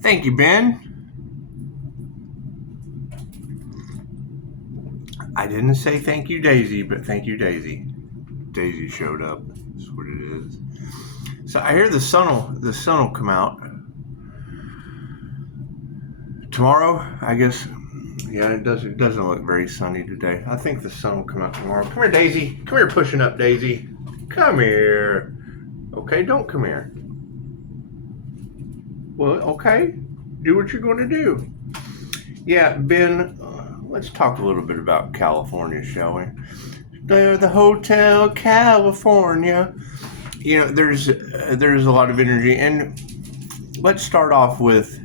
Thank you, Ben. I didn't say thank you, Daisy, but thank you, Daisy. Daisy showed up. That's what it is. So I hear the sun will come out tomorrow, I guess. Yeah, it doesn't look very sunny today. I think the sun will come out tomorrow. Come here, Daisy. Come here, pushing up, Daisy. Come here. Okay, don't come here. Well, okay. Do what you're going to do. Yeah, Ben, let's talk a little bit about California, shall we? The Hotel California. You know, there's a lot of energy, and let's start off with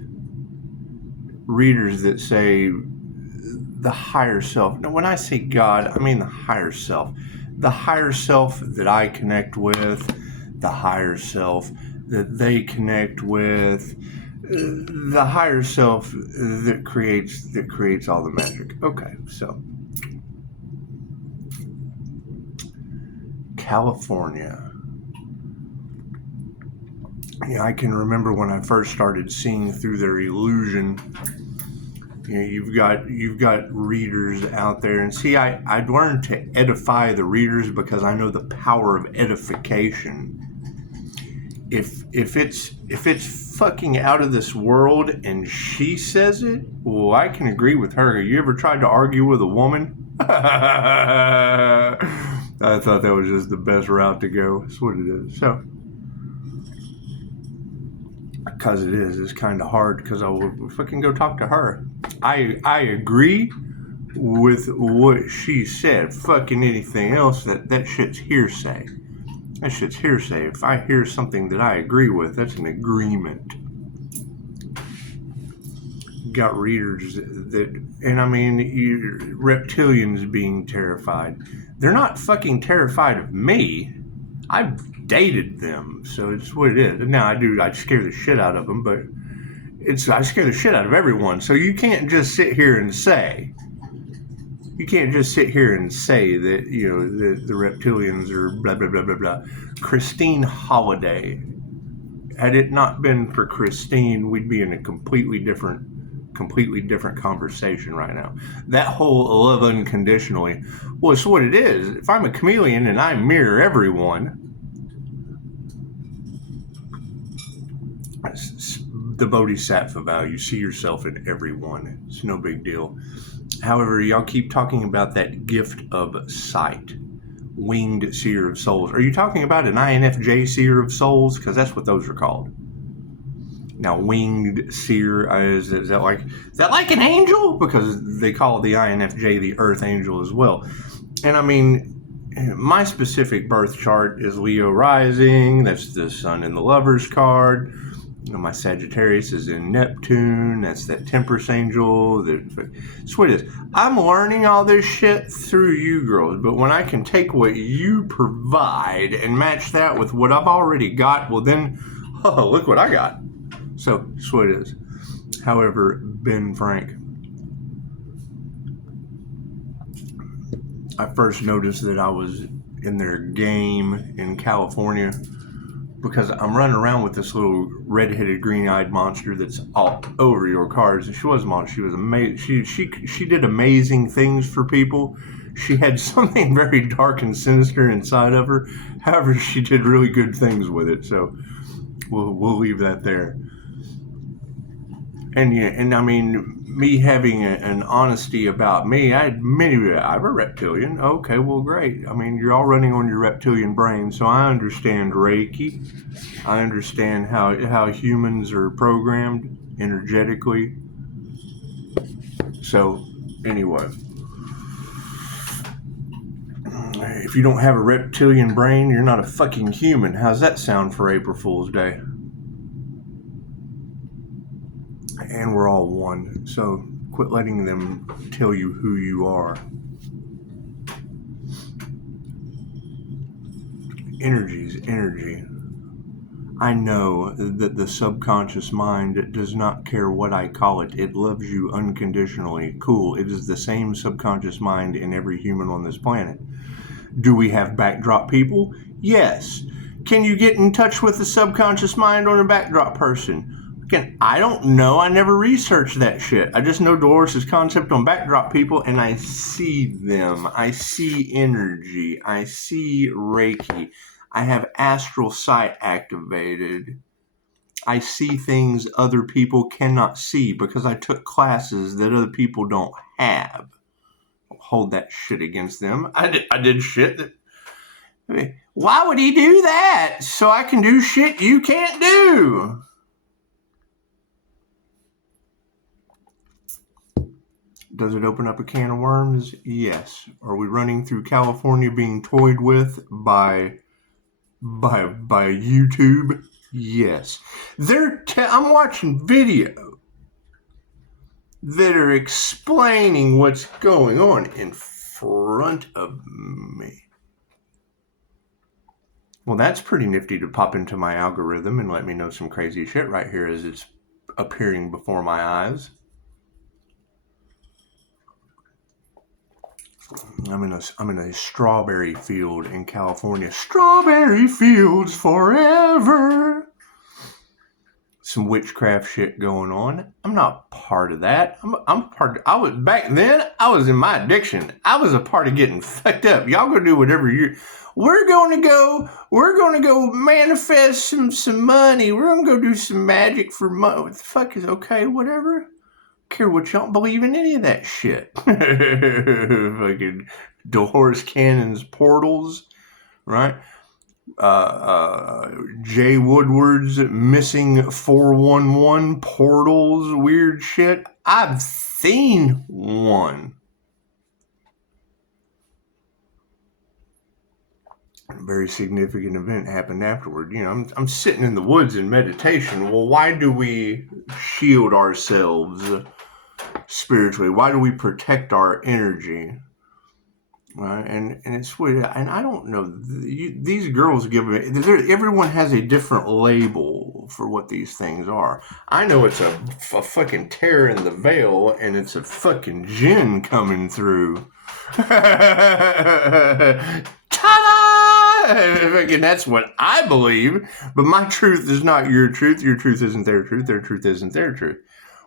readers that say the higher self. Now, when I say God, I mean the higher self. The higher self that I connect with, the higher self that they connect with, the higher self that creates all the magic. Okay, so California. Yeah, I can remember when I first started seeing through their illusion. You know, you've got readers out there, and see, I'd learned to edify the readers because I know the power of edification. If it's fucking out of this world and she says it, well, I can agree with her. You ever tried to argue with a woman? I thought that was just the best route to go. That's what it is. So, because it is, it's kind of hard because I will fucking go talk to her. I agree with what she said. Fucking anything else, that shit's hearsay. That shit's hearsay. If I hear something that I agree with, that's an agreement. Got readers that, and I mean, reptilians being terrified. They're not fucking terrified of me. I've dated them, so it's what it is. Now I scare the shit out of them, but I scare the shit out of everyone. So you can't just sit here and say. You can't just sit here and say that, you know, the reptilians are blah, blah, blah, blah, blah. Christine Holiday. Had it not been for Christine, we'd be in a completely different conversation right now. That whole love unconditionally, well, it's what it is. If I'm a chameleon and I mirror everyone, the Bodhisattva vow, you see yourself in everyone. It's no big deal. However, y'all keep talking about that gift of sight, winged seer of souls. Are you talking about an INFJ seer of souls? Because that's what those are called. Now, winged seer, is that like an angel? Because they call the INFJ the Earth Angel as well. And I mean, my specific birth chart is Leo rising. That's the Sun in the Lover's card. You know, my Sagittarius is in Neptune. That's that Temperance angel. That's what it is. I'm learning all this shit through you girls, but when I can take what you provide and match that with what I've already got, well then, oh, look what I got. So, that's what it is. However, Ben Frank, I first noticed that I was in their game in California because I'm running around with this little red-headed, green-eyed monster that's all over your cards. And she was a monster. She was amazing. She did amazing things for people. She had something very dark and sinister inside of her. However, she did really good things with it. So we'll leave that there. And yeah, and I mean, me having an honesty about me, I'm a reptilian. Okay, well, great. I mean, you're all running on your reptilian brain, so I understand Reiki. I understand how humans are programmed energetically. So, anyway, if you don't have a reptilian brain, you're not a fucking human. How's that sound for April Fool's Day? And we're all one, so quit letting them tell you who you are. Energy's energy. I know that the subconscious mind does not care what I call it. It loves you unconditionally. Cool. It is the same subconscious mind in every human on this planet. Do we have backdrop people? Yes. Can you get in touch with the subconscious mind on a backdrop person? Again, I don't know. I never researched that shit. I just know Dolores' concept on backdrop people, and I see them. I see energy. I see Reiki. I have astral sight activated. I see things other people cannot see because I took classes that other people don't have. I'll hold that shit against them. I did shit that... I mean, why would he do that? So I can do shit you can't do. Does it open up a can of worms? Yes. Are we running through California being toyed with by YouTube? Yes. I'm watching video that are explaining what's going on in front of me. Well, that's pretty nifty to pop into my algorithm and let me know some crazy shit right here as it's appearing before my eyes. I'm in a strawberry field in California. Strawberry fields forever. Some witchcraft shit going on. I'm not part of that. I'm part of, I was back then. I was in my addiction. I was a part of getting fucked up. Y'all go do whatever you. We're gonna go manifest some money. We're gonna go do some magic for money. What the fuck is okay? Whatever. Care what y'all believe in any of that shit. Fucking Dolores Cannon's portals, right? Jay Woodward's missing 411 portals, weird shit. I've seen one. A very significant event happened afterward. You know, I'm sitting in the woods in meditation. Well, why do we shield ourselves spiritually? Why do we protect our energy? Right? And it's weird. And I don't know. These girls everyone has a different label for what these things are. I know it's a fucking tear in the veil, and it's a fucking djinn coming through. Ta-da! And that's what I believe. But my truth is not your truth. Your truth isn't their truth. Their truth isn't their truth.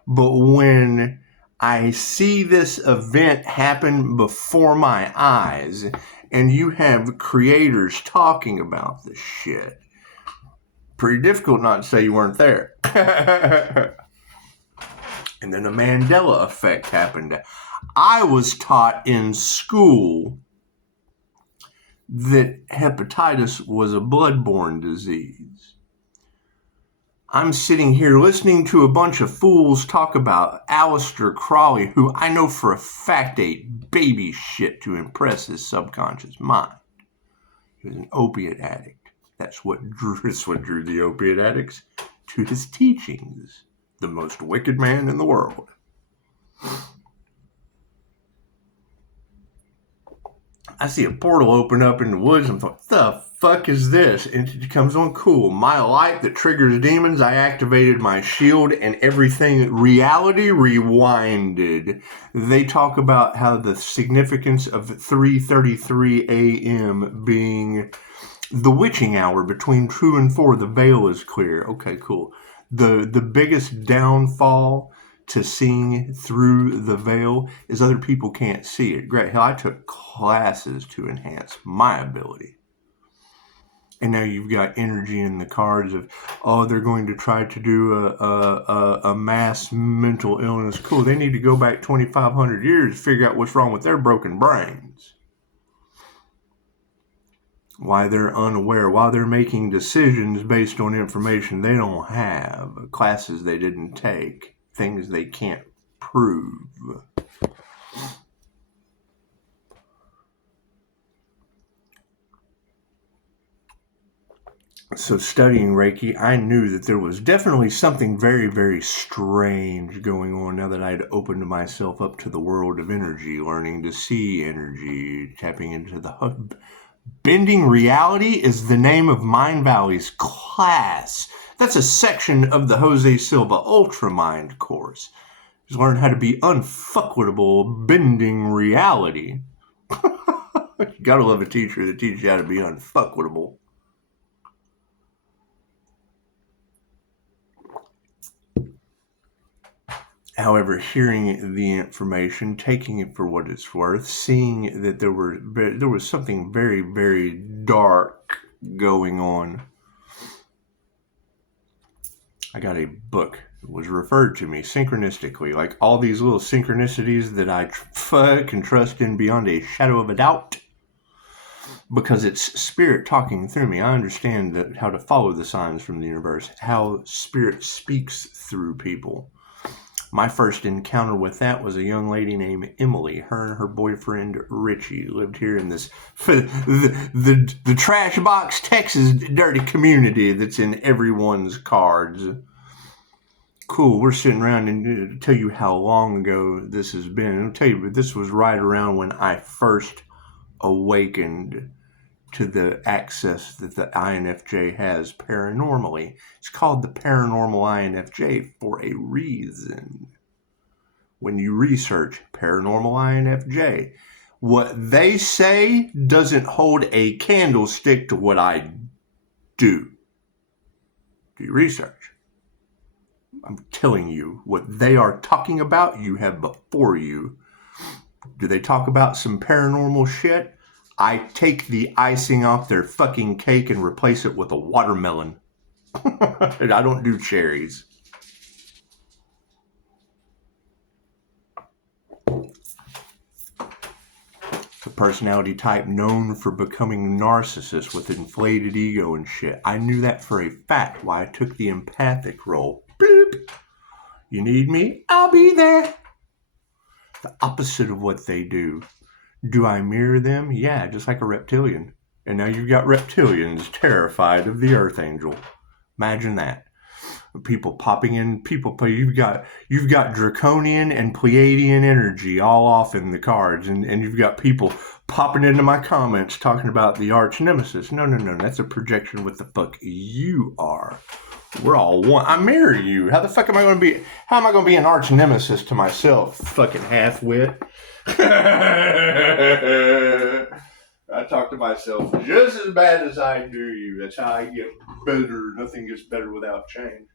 But when I see this event happen before my eyes, and you have creators talking about this shit, pretty difficult not to say you weren't there. And then the Mandela effect happened. I was taught in school that hepatitis was a bloodborne disease. I'm sitting here listening to a bunch of fools talk about Aleister Crowley, who I know for a fact ate baby shit to impress his subconscious mind. He was an opiate addict. That's what drew the opiate addicts to his teachings. The most wicked man in the world. I see a portal open up in the woods. I'm like, the fuck is this? And it comes on, cool. My light that triggers demons. I activated my shield and everything. Reality rewinded. They talk about how the significance of 3:33 a.m. being the witching hour between 2 and 4. The veil is clear. Okay, cool. The biggest downfall to seeing through the veil is other people can't see it. Great. Hell, I took classes to enhance my ability. And now you've got energy in the cards of, oh, they're going to try to do a mass mental illness. Cool. They need to go back 2,500 years to figure out what's wrong with their broken brains. Why they're unaware, why they're making decisions based on information they don't have, classes they didn't take, things they can't prove. So studying Reiki, I knew that there was definitely something very, very strange going on now that I'd opened myself up to the world of energy, learning to see energy, tapping into the hub. Bending Reality is the name of Mind Valley's class. That's a section of the Jose Silva Ultramind course. Just learn how to be unfuckwitable, bending reality. You gotta love a teacher that teaches you how to be unfuckwitable. However, hearing the information, taking it for what it's worth, seeing that there was something very, very dark going on. I got a book that was referred to me synchronistically, like all these little synchronicities that I can trust in beyond a shadow of a doubt, because it's spirit talking through me. I understand how to follow the signs from the universe, how spirit speaks through people. My first encounter with that was a young lady named Emily. Her and her boyfriend Richie lived here in this the trash box Texas dirty community that's in everyone's cards. Cool, we're sitting around and tell you how long ago this has been. I'll tell you, but this was right around when I first awakened to the access that the INFJ has paranormally. It's called the paranormal INFJ for a reason. When you research paranormal INFJ, what they say doesn't hold a candlestick to what I do. Do your research. I'm telling you, what they are talking about, you have before you. Do they talk about some paranormal shit? I take the icing off their fucking cake and replace it with a watermelon. And I don't do cherries. The personality type known for becoming narcissists with inflated ego and shit. I knew that for a fact, why I took the empathic role. Boop. You need me? I'll be there. The opposite of what they do. Do I mirror them? Yeah, just like a reptilian. And now you've got reptilians terrified of the Archangel. Imagine that. People popping in, you've got draconian and Pleiadian energy all off in the cards, and you've got people popping into my comments talking about the arch nemesis. No, that's a projection of what the fuck you are. We're all one. I mirror you. How am I going to be an arch nemesis to myself? Fucking half-wit. I talk to myself just as bad as I do you. That's how I get better. Nothing gets better without change.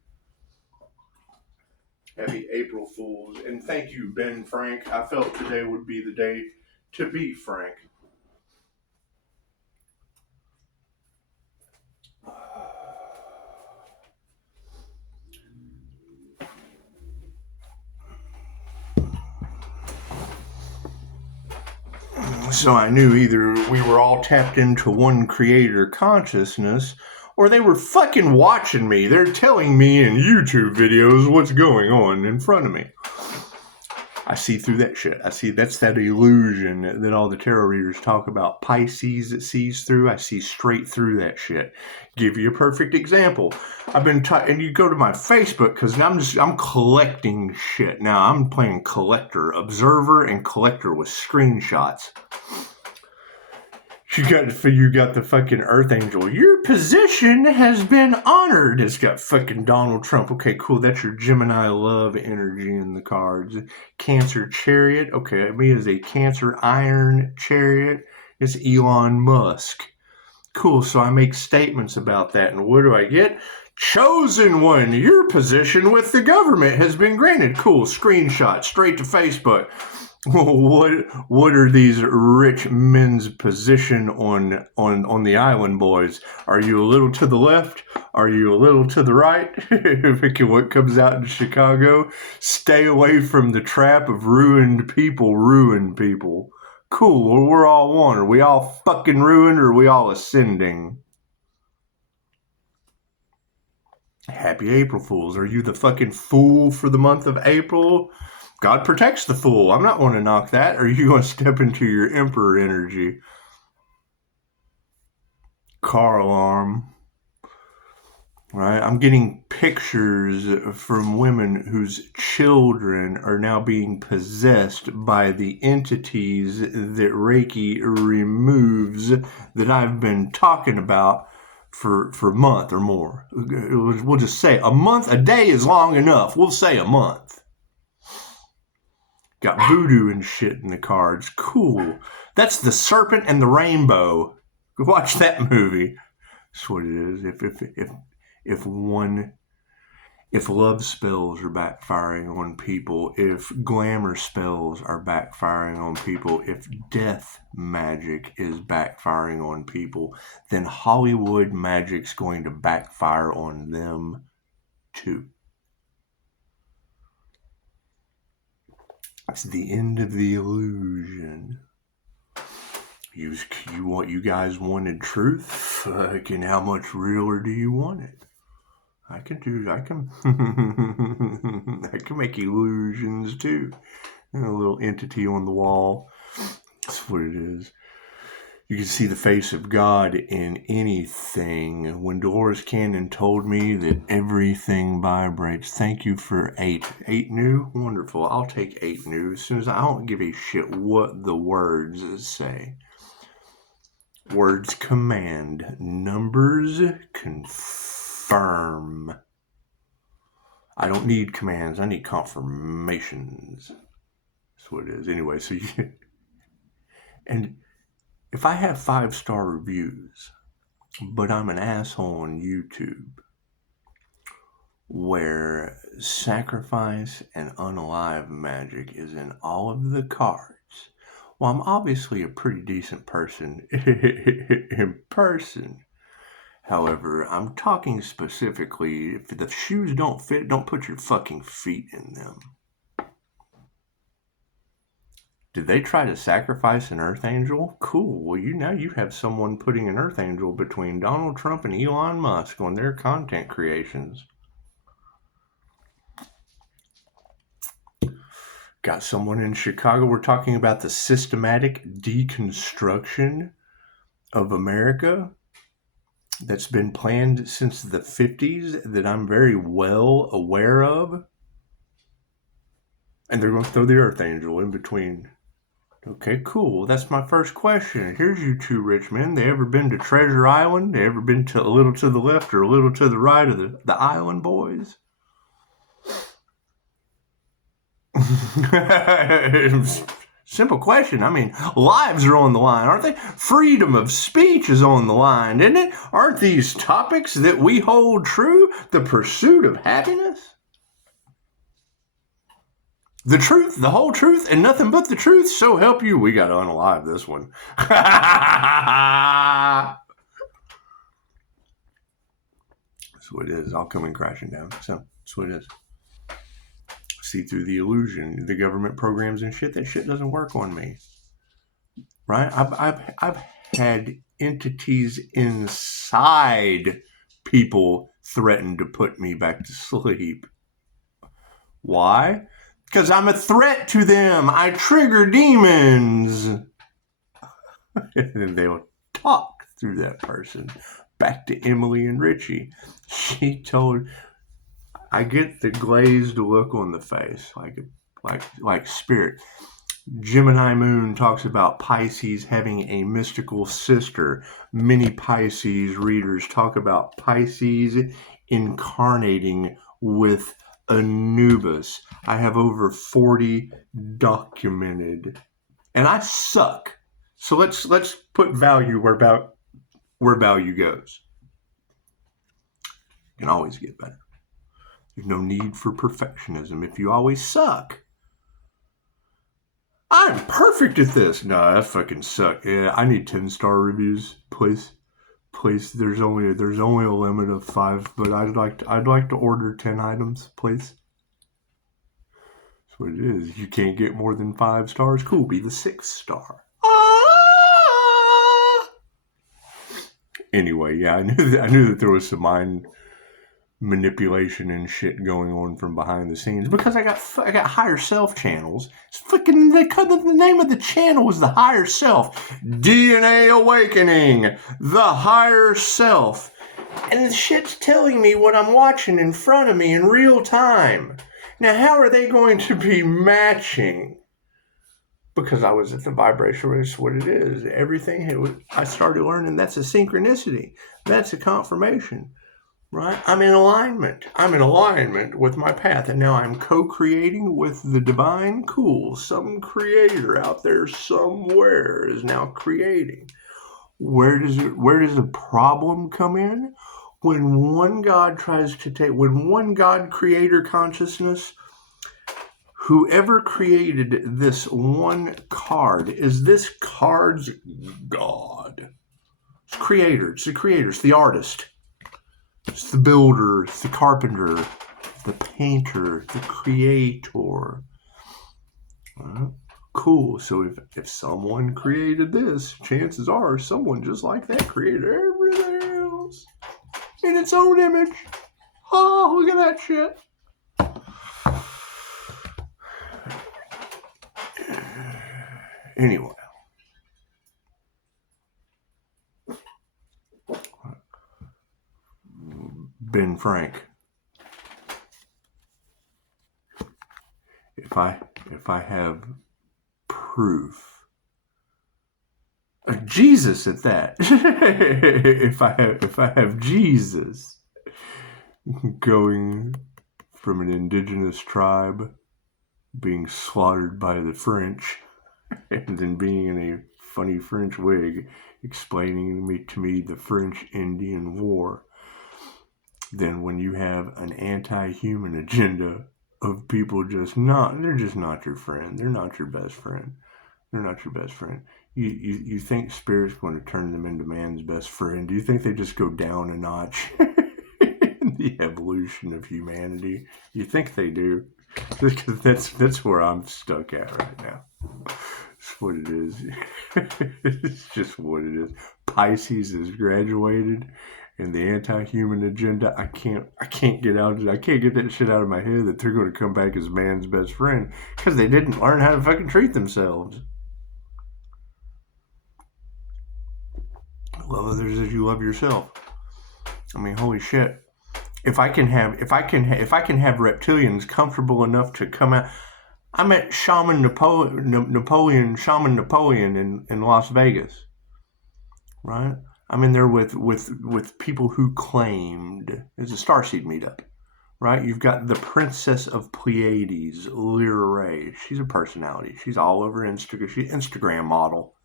Happy April Fools. And thank you, Ben Frank. I felt today would be the day to be frank. So I knew either we were all tapped into one creator consciousness, or they were fucking watching me. They're telling me in YouTube videos what's going on in front of me. I see through that shit. That's that illusion that all the tarot readers talk about. Pisces that sees through. I see straight through that shit. Give you a perfect example. And you go to my Facebook, because I'm collecting shit. Now I'm playing collector, observer, and collector with screenshots. You got the fucking Archangel. Your position has been honored. It's got fucking Donald Trump. Okay, cool. That's your Gemini love energy in the cards. Cancer Chariot. Okay, me is a Cancer Iron Chariot. It's Elon Musk. Cool. So I make statements about that. And what do I get? Chosen one. Your position with the government has been granted. Cool. Screenshot straight to Facebook. What are these rich men's position on the island, boys? Are you a little to the left? Are you a little to the right? What comes out in Chicago? Stay away from the trap of ruined people. Cool, well, we're all one. Are we all fucking ruined, or are we all ascending? Happy April Fools. Are you the fucking fool for the month of April? God protects the fool. I'm not going to knock that. Or are you going to step into your Emperor energy? Car alarm. Right? I'm getting pictures from women whose children are now being possessed by the entities that Reiki removes that I've been talking about for a month or more. We'll just say a month. A day is long enough. We'll say a month. Got voodoo and shit in the cards. Cool. That's the Serpent and the Rainbow. Watch that movie. That's what it is. If one if love spells are backfiring on people, if glamour spells are backfiring on people, if death magic is backfiring on people, then Hollywood magic's going to backfire on them too. It's the end of the illusion. You guys wanted truth? Fucking how much realer do you want it? I can I can make illusions too. And a little entity on the wall. That's what it is. You can see the face of God in anything. When Dolores Cannon told me that everything vibrates, thank you for 8. 8 new? Wonderful. I'll take 8 new. As soon as I don't give a shit what the words say. Words command. Numbers confirm. I don't need commands. I need confirmations. That's what it is. Anyway, so you... And if I have 5-star reviews, but I'm an asshole on YouTube, where sacrifice and unalive magic is in all of the cards, well, I'm obviously a pretty decent person in person. However, I'm talking specifically, if the shoes don't fit, don't put your fucking feet in them. Did they try to sacrifice an Earth Angel? Cool. Well, you have someone putting an Earth Angel between Donald Trump and Elon Musk on their content creations. Got someone in Chicago. We're talking about the systematic deconstruction of America that's been planned since the 50s that I'm very well aware of. And they're going to throw the Earth Angel in between. Okay, cool. That's my first question. Here's you two rich men. They ever been to Treasure Island? They ever been to a little to the left or a little to the right of the island, boys? Simple question. I mean, lives are on the line, aren't they? Freedom of speech is on the line, isn't it? Aren't these topics that we hold true? The pursuit of happiness? The truth, the whole truth, and nothing but the truth, so help you. We got to unalive this one. That's what it is. All coming crashing down. So, that's what it is. See through the illusion, the government programs and shit. That shit doesn't work on me, right? I've had entities inside people threaten to put me back to sleep. Why? Because I'm a threat to them. I trigger demons. And then they'll talk through that person. Back to Emily and Richie. She told... I get the glazed look on the face, like spirit. Gemini Moon talks about Pisces having a mystical sister. Many Pisces readers talk about Pisces incarnating with Anubis. I have over 40 documented, and I suck. So let's put value where value goes. You can always get better. There's no need for perfectionism if you always suck. I'm perfect at this. No, I fucking suck. Yeah, I need 10-star reviews, please. Please, there's only a limit of 5, but I'd like to order 10 items, please. That's what it is. You can't get more than 5 stars. Cool, be the 6th star. Anyway, yeah, I knew that there was some mind manipulation and shit going on from behind the scenes because I got higher self channels. It's fucking the name of the channel was the higher self. DNA Awakening, the higher self. And the shit's telling me what I'm watching in front of me in real time. Now, how are they going to be matching? Because I was at the vibration, it's what it is. Everything, I started learning that's a synchronicity. That's a confirmation. Right? I'm in alignment. I'm in alignment with my path. And now I'm co-creating with the divine. Cool. Some creator out there somewhere is now creating. Where does the problem come in? when one God when one God creator consciousness, whoever created this one card is this card's God. It's creator. It's the creator. It's the artist. It's the builder. It's the carpenter. The painter. The creator. Cool. So if someone created this, chances are someone just like that created everything else in its own image. Oh, look at that shit. Anyway. Ben Frank. If I have proof, Jesus at that. if I have Jesus going from an indigenous tribe, being slaughtered by the French, and then being in a funny French wig, explaining to me the French-Indian War, then when you have an anti-human agenda of people they're just not your friend. They're not your best friend. They're not your best friend. You think Spirit's going to turn them into man's best friend? Do you think they just go down a notch in the evolution of humanity? You think they do? That's where I'm stuck at right now. It's what it is. It's just what it is. Pisces is graduated, and the anti-human agenda, I can't get that shit out of my head that they're going to come back as man's best friend because they didn't learn how to fucking treat themselves. Love others as you love yourself. I mean, holy shit. If I can have reptilians comfortable enough to come out. I met Shaman Napoleon in Las Vegas, right? I'm in there with people who claimed it's a starseed meetup, right? You've got the Princess of Pleiades, Lyra Ray. She's a personality. She's all over Instagram. She's an Instagram model.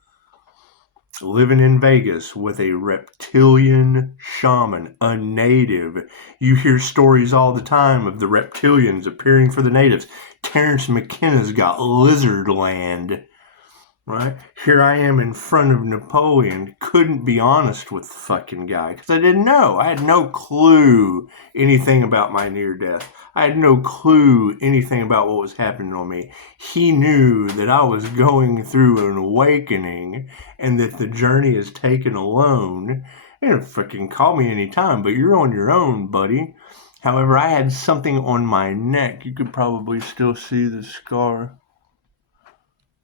Living in Vegas with a reptilian shaman, a native. You hear stories all the time of the reptilians appearing for the natives. Terrence McKenna's got Lizard Land, right? Here I am in front of Napoleon. Couldn't be honest with the fucking guy because I didn't know. I had no clue anything about my near death. I had no clue anything about what was happening on me. He knew that I was going through an awakening and that the journey is taken alone. And fucking call me anytime, but you're on your own, buddy. However, I had something on my neck. You could probably still see the scar.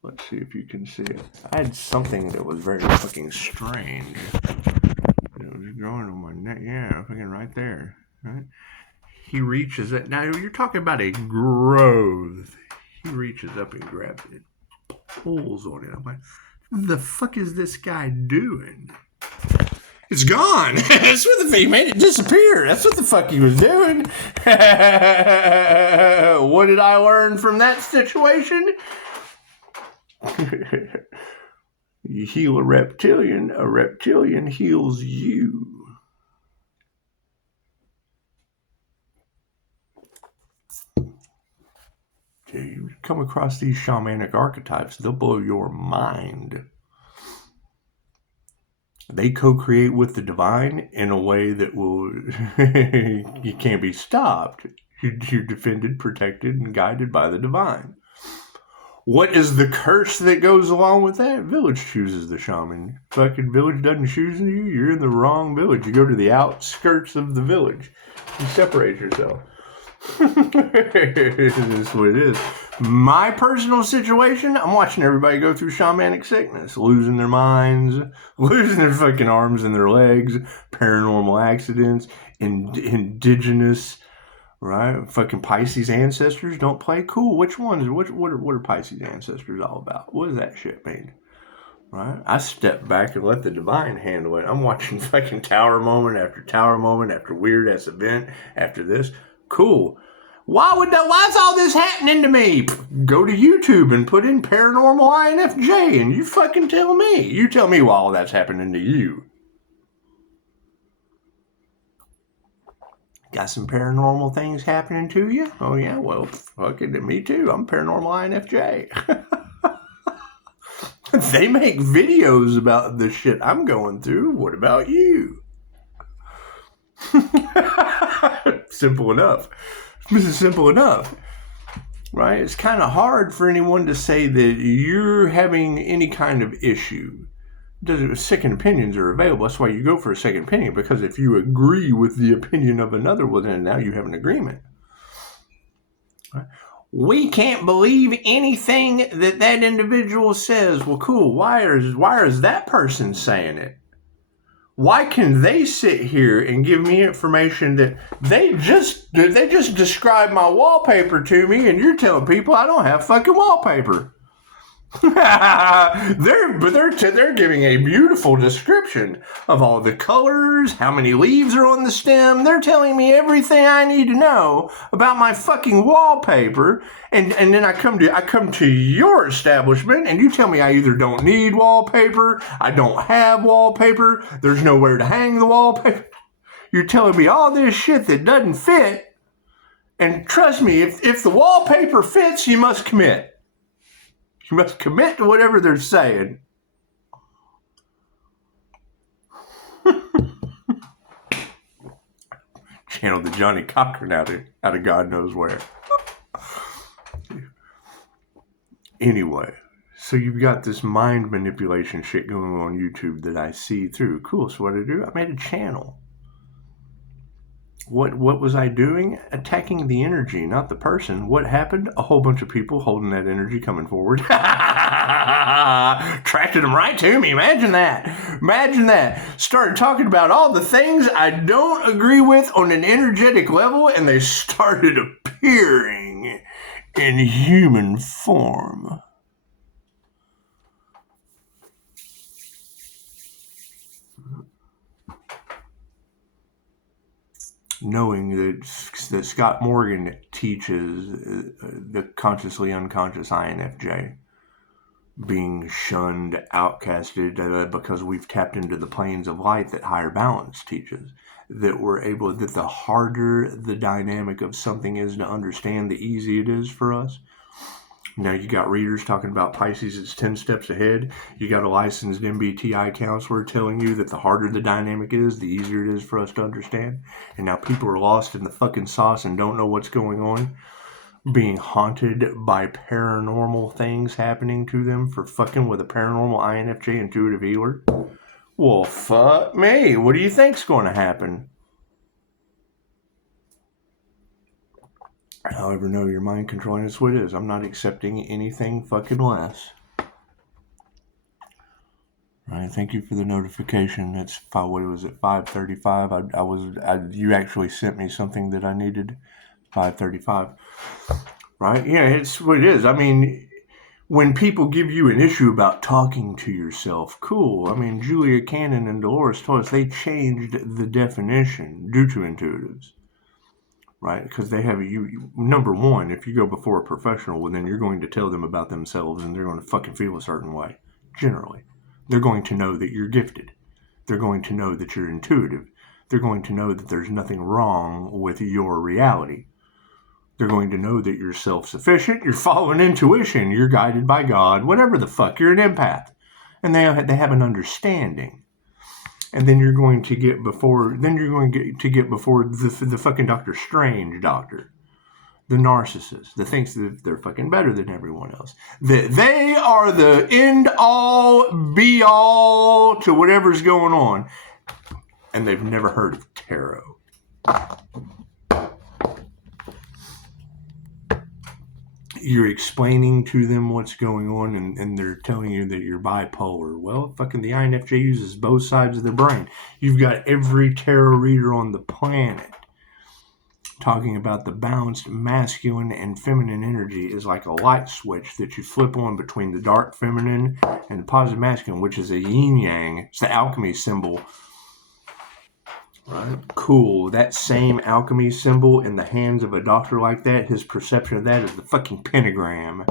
Let's see if you can see it. I had something that was very fucking strange. It was growing on my neck. Yeah, fucking right there. Right? He reaches it. Now, you're talking about a growth. He reaches up and grabs it. Pulls on it. I'm like, what the fuck is this guy doing? It's gone. That's what he made it disappear. That's what the fuck he was doing. What did I learn from that situation? You heal a reptilian heals you. You come across these shamanic archetypes, they'll blow your mind. They co-create with the divine in a way that will you can't be stopped. You're defended, protected, and guided by the divine. What is the curse that goes along with that? Village chooses the shaman. Fucking village doesn't choose you. You're in the wrong village. You go to the outskirts of the village. You separate yourself. This is what it is. My personal situation, I'm watching everybody go through shamanic sickness, losing their minds, losing their fucking arms and their legs, paranormal accidents, indigenous, right? Fucking Pisces ancestors don't play cool. Which ones? What are Pisces ancestors all about? What does that shit mean? Right? I step back and let the divine handle it. I'm watching fucking tower moment after weird ass event after this. Cool. Why's all this happening to me? Go to YouTube and put in paranormal INFJ and you fucking tell me. You tell me why all that's happening to you. Got some paranormal things happening to you? Oh, yeah, well, fucking me too. I'm paranormal INFJ. They make videos about the shit I'm going through. What about you? Simple enough. This is simple enough. Right? It's kind of hard for anyone to say that you're having any kind of issue. Second opinions are available. That's why you go for a second opinion, because if you agree with the opinion of another, well, then now you have an agreement. Right? We can't believe anything that individual says. Well, cool. Why is that person saying it? Why can they sit here and give me information that they just described my wallpaper to me, and you're telling people I don't have fucking wallpaper? They're giving a beautiful description of all the colors, how many leaves are on the stem. They're telling me everything I need to know about my fucking wallpaper, and then I come to your establishment and you tell me I either don't need wallpaper, I don't have wallpaper, there's nowhere to hang the wallpaper. You're telling me all this shit that doesn't fit, and trust me, if the wallpaper fits, you must commit. You must commit to whatever they're saying. Channel the Johnny Cochran out of God knows where. Anyway, so you've got this mind manipulation shit going on YouTube that I see through. Cool, so what did I do? I made a channel. What was I doing? Attacking the energy, not the person. What happened? A whole bunch of people holding that energy coming forward. Attracted them right to me. Imagine that. Imagine that. Started talking about all the things I don't agree with on an energetic level, and they started appearing in human form. Knowing that Scott Morgan teaches the consciously unconscious INFJ being shunned, outcasted, because we've tapped into the planes of light that higher balance teaches, that the harder the dynamic of something is to understand, the easier it is for us. Now you got readers talking about Pisces, it's 10 steps ahead. You got a licensed MBTI counselor telling you that the harder the dynamic is, the easier it is for us to understand. And now people are lost in the fucking sauce and don't know what's going on, being haunted by paranormal things happening to them for fucking with a paranormal INFJ intuitive healer. Well, fuck me. What do you think's going to happen? However, no, your mind controlling is what it is. I'm not accepting anything fucking less. Right, thank you for the notification. It's 5:35. You actually sent me something that I needed. 5:35. Right? Yeah, it's what it is. I mean, when people give you an issue about talking to yourself, cool. I mean, Julia Cannon and Dolores told us they changed the definition due to intuitives. Right? Because they have number one, if you go before a professional, well, then you're going to tell them about themselves and they're going to fucking feel a certain way. Generally. They're going to know that you're gifted. They're going to know that you're intuitive. They're going to know that there's nothing wrong with your reality. They're going to know that you're self-sufficient, you're following intuition, you're guided by God, whatever the fuck, you're an empath. And they have an understanding. And then you're going to get before the fucking Dr. Strange doctor, the narcissist, that thinks that they're fucking better than everyone else, that they are the end all be all to whatever's going on, and they've never heard of tarot. You're explaining to them what's going on, and they're telling you that you're bipolar. Well, fucking the INFJ uses both sides of their brain. You've got every tarot reader on the planet talking about the balanced masculine and feminine energy is like a light switch that you flip on between the dark feminine and the positive masculine, which is a yin-yang. It's the alchemy symbol. Right? Cool. That same alchemy symbol in the hands of a doctor like that, his perception of that is the fucking pentagram.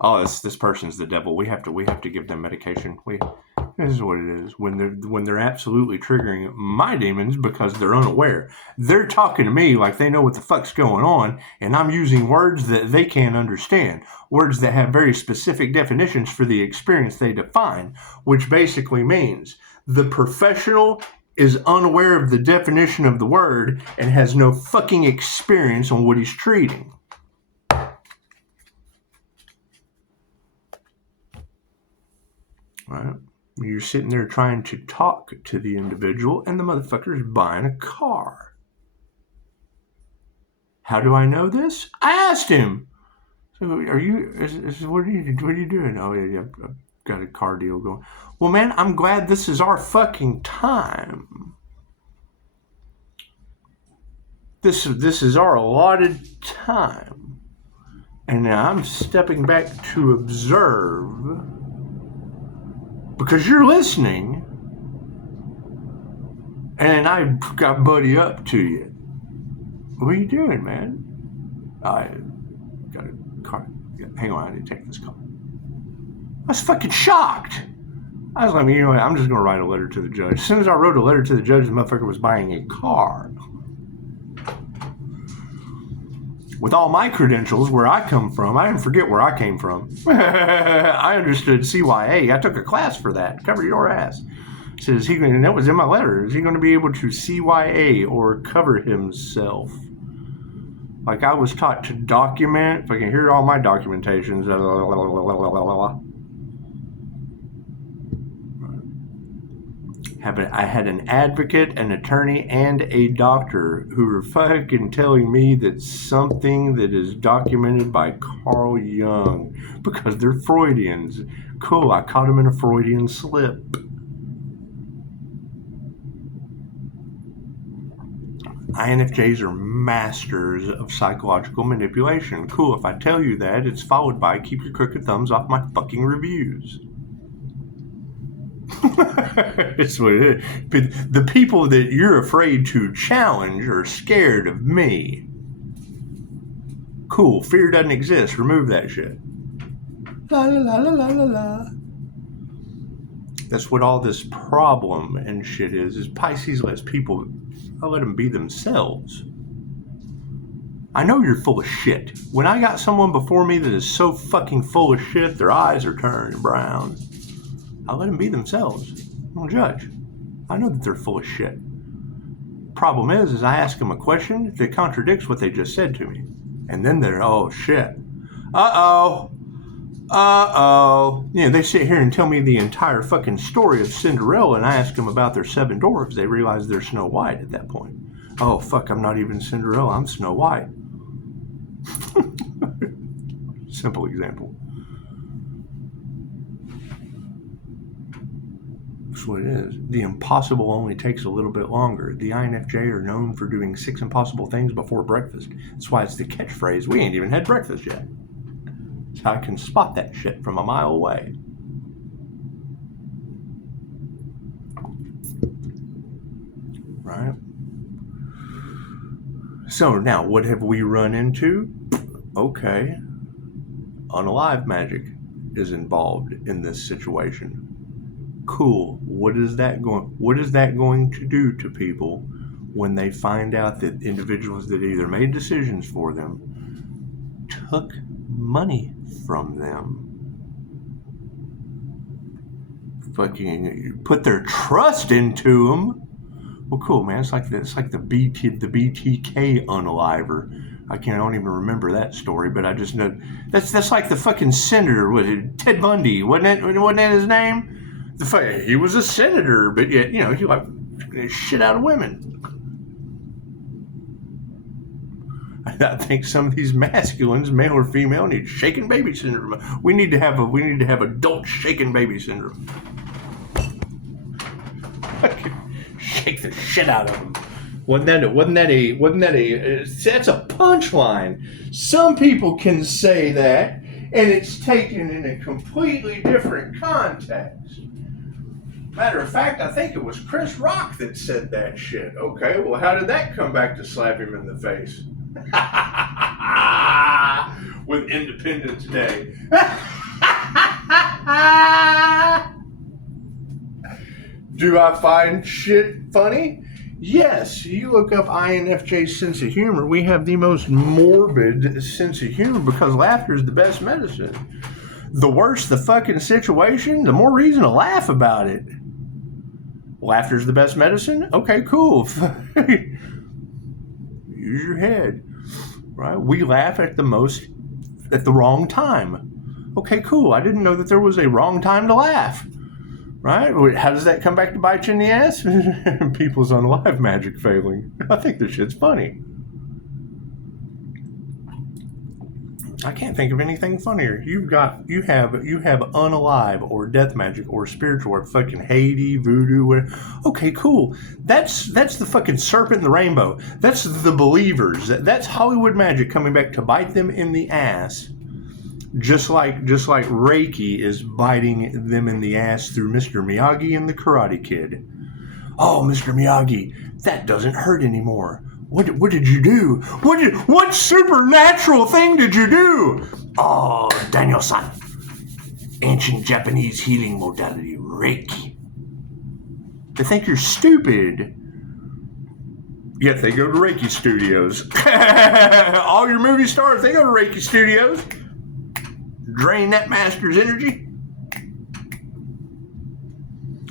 Oh, this person's the devil. We have to give them medication. This is what it is. When they're absolutely triggering my demons because they're unaware. They're talking to me like they know what the fuck's going on, and I'm using words that they can't understand. Words that have very specific definitions for the experience they define, which basically means the professional is unaware of the definition of the word and has no fucking experience on what he's treating. Right? You're sitting there trying to talk to the individual, and the motherfucker's buying a car. How do I know this? I asked him. So, what are you doing? Oh, yeah, I've got a car deal going. Well, man, I'm glad this is our fucking time. This is our allotted time. And now I'm stepping back to observe. Because you're listening, and I got buddy up to you. What are you doing, man? I got a car. Hang on, I need to take this call. I was fucking shocked. I was like, you know what, I'm just going to write a letter to the judge. As soon as I wrote a letter to the judge, the motherfucker was buying a car. With all my credentials, where I come from, I didn't forget where I came from. I understood CYA. I took a class for that. Cover your ass. Says he, and that was in my letter. Is he going to be able to CYA or cover himself? Like I was taught to document. If I can hear all my documentations. I had an advocate, an attorney, and a doctor who were fucking telling me that something that is documented by Carl Jung, because they're Freudians. Cool, I caught him in a Freudian slip. INFJs are masters of psychological manipulation. Cool, if I tell you that, it's followed by keep your crooked thumbs off my fucking reviews. It's what it is. But the people that you're afraid to challenge are scared of me. Cool. Fear doesn't exist. Remove that shit. La la la la la la la. That's what all this problem and shit is Pisces lets people, I let them be themselves. I know you're full of shit. When I got someone before me that is so fucking full of shit, their eyes are turning brown. I let them be themselves. I don't judge. I know that they're full of shit. Problem is I ask them a question that contradicts what they just said to me. And then they're, oh shit. Uh-oh. You know, they sit here and tell me the entire fucking story of Cinderella, and I ask them about their 7 dwarfs. They realize they're Snow White at that point. Oh, fuck, I'm not even Cinderella. I'm Snow White. Simple example. That's what it is. The impossible only takes a little bit longer. The INFJ are known for doing 6 impossible things before breakfast. That's why it's the catchphrase, we ain't even had breakfast yet. So I can spot that shit from a mile away. Right? So now, what have we run into? Okay. Unalive magic is involved in this situation. Cool. What is that going to do to people when they find out that individuals that either made decisions for them took money from them, fucking put their trust into them? Well, cool, man. It's like the BTK unaliver. I don't even remember that story, but I just know that's like the fucking senator. Was it Ted Bundy? Wasn't that his name? He was a senator, but yet, you know, he like shit out of women. I think some of these masculines, male or female, need shaken baby syndrome. We need to have adult shaken baby syndrome. Shake the shit out of them. Wasn't that a that's a punchline. Some people can say that, and it's taken in a completely different context. Matter of fact, I think it was Chris Rock that said that shit. Okay, well, how did that come back to slap him in the face? With Independence Day. Do I find shit funny? Yes, you look up INFJ's sense of humor. We have the most morbid sense of humor because laughter is the best medicine. The worse the fucking situation, the more reason to laugh about it. Laughter's the best medicine? Okay, cool. Use your head. Right? We laugh at the wrong time. Okay, cool. I didn't know that there was a wrong time to laugh. Right? How does that come back to bite you in the ass? People's unalive magic failing. I think this shit's funny. I can't think of anything funnier. You have unalive or death magic or spiritual or fucking Haiti, voodoo, whatever. Okay, cool. That's the fucking serpent in the rainbow. That's the believers. That's Hollywood magic coming back to bite them in the ass. Just like Reiki is biting them in the ass through Mr. Miyagi and the Karate Kid. Oh, Mr. Miyagi, that doesn't hurt anymore. What did you do? What supernatural thing did you do? Oh, Daniel-san, ancient Japanese healing modality, Reiki. They think you're stupid. Yet they go to Reiki studios. All your movie stars, they go to Reiki studios. Drain that master's energy.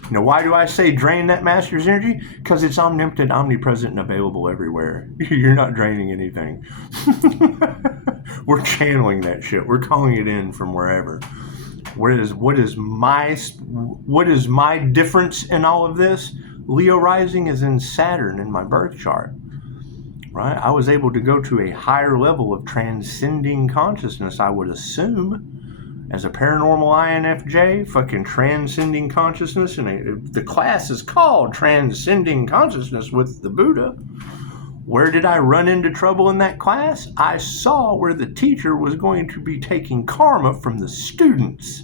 Now, why do I say drain that master's energy? Because it's omnipotent, omnipresent, and available everywhere. You're not draining anything. We're channeling that shit. We're calling it in from wherever. What is my difference in all of this? Leo rising is in Saturn in my birth chart. Right? I was able to go to a higher level of transcending consciousness, I would assume. As a paranormal INFJ, fucking transcending consciousness, and the class is called Transcending Consciousness with the Buddha. Where did I run into trouble in that class? I saw where the teacher was going to be taking karma from the students.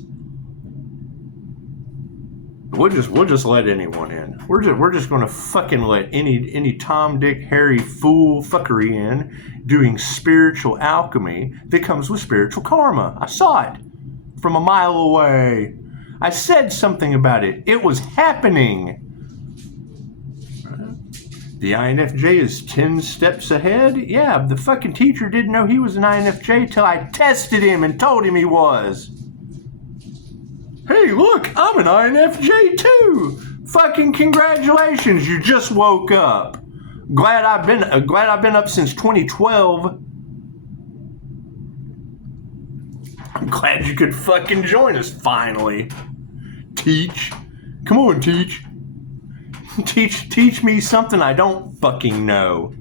We'll just let anyone in. We're just going to fucking let any Tom, Dick, Harry fool fuckery in, doing spiritual alchemy that comes with spiritual karma. I saw it. From a mile away. I said something about it. It was happening. The INFJ is 10 steps ahead? Yeah, the fucking teacher didn't know he was an INFJ till I tested him and told him he was. Hey, look, I'm an INFJ too. Fucking congratulations, you just woke up. Glad I've been up since 2012. I'm glad you could fucking join us finally. Teach. Come on, teach. Teach me something I don't fucking know.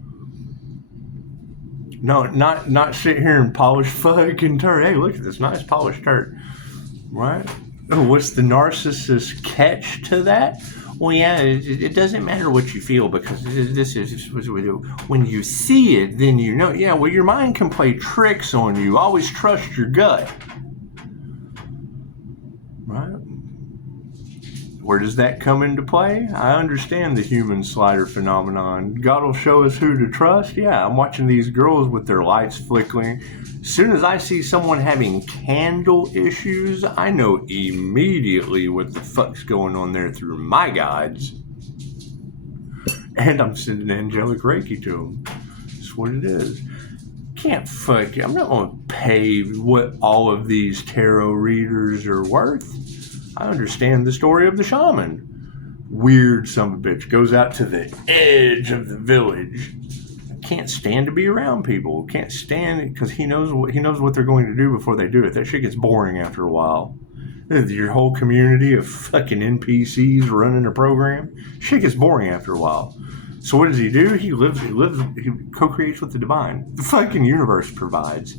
No, not sit here and polish fucking turd. Hey, look at this nice polished turd. Right? Oh, what's the narcissist catch to that? Well, yeah, it doesn't matter what you feel because this is when you see it, then you know. Yeah, well, your mind can play tricks on you. Always trust your gut. Right? Where does that come into play? I understand the human slider phenomenon. God will show us who to trust. Yeah, I'm watching these girls with their lights flickering. As soon as I see someone having candle issues, I know immediately what the fuck's going on there through my guides. And I'm sending angelic Reiki to them. That's what it is. Can't fuck you. I'm not going to pay what all of these tarot readers are worth. I understand the story of the shaman. Weird son of a bitch. Goes out to the edge of the village. Can't stand to be around people. Can't stand it because he knows what they're going to do before they do it. That shit gets boring after a while. Your whole community of fucking NPCs running a program. Shit gets boring after a while. So what does he do? He co-creates with the divine. The fucking universe provides.